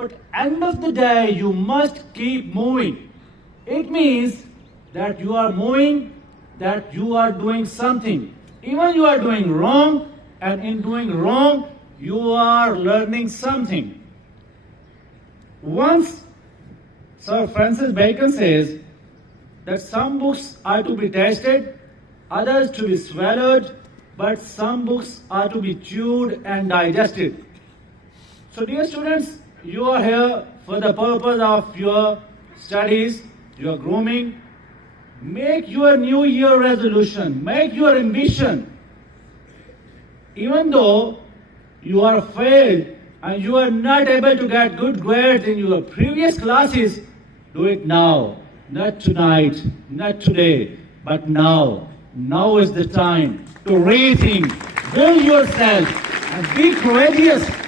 But end of the day, you must keep moving. It means that you are moving, that you are doing something. Even you are doing wrong, and in doing wrong, you are learning something. Once Sir Francis Bacon says that some books are to be tasted, others to be swallowed, but some books are to be chewed and digested. So dear students, you are here for the purpose of your studies, your grooming. Make your New Year resolution, make your ambition. Even though you are failed and you are not able to get good grades in your previous classes, do it now. Not tonight, not today, but now. Now is the time to rethink, build yourself, and be courageous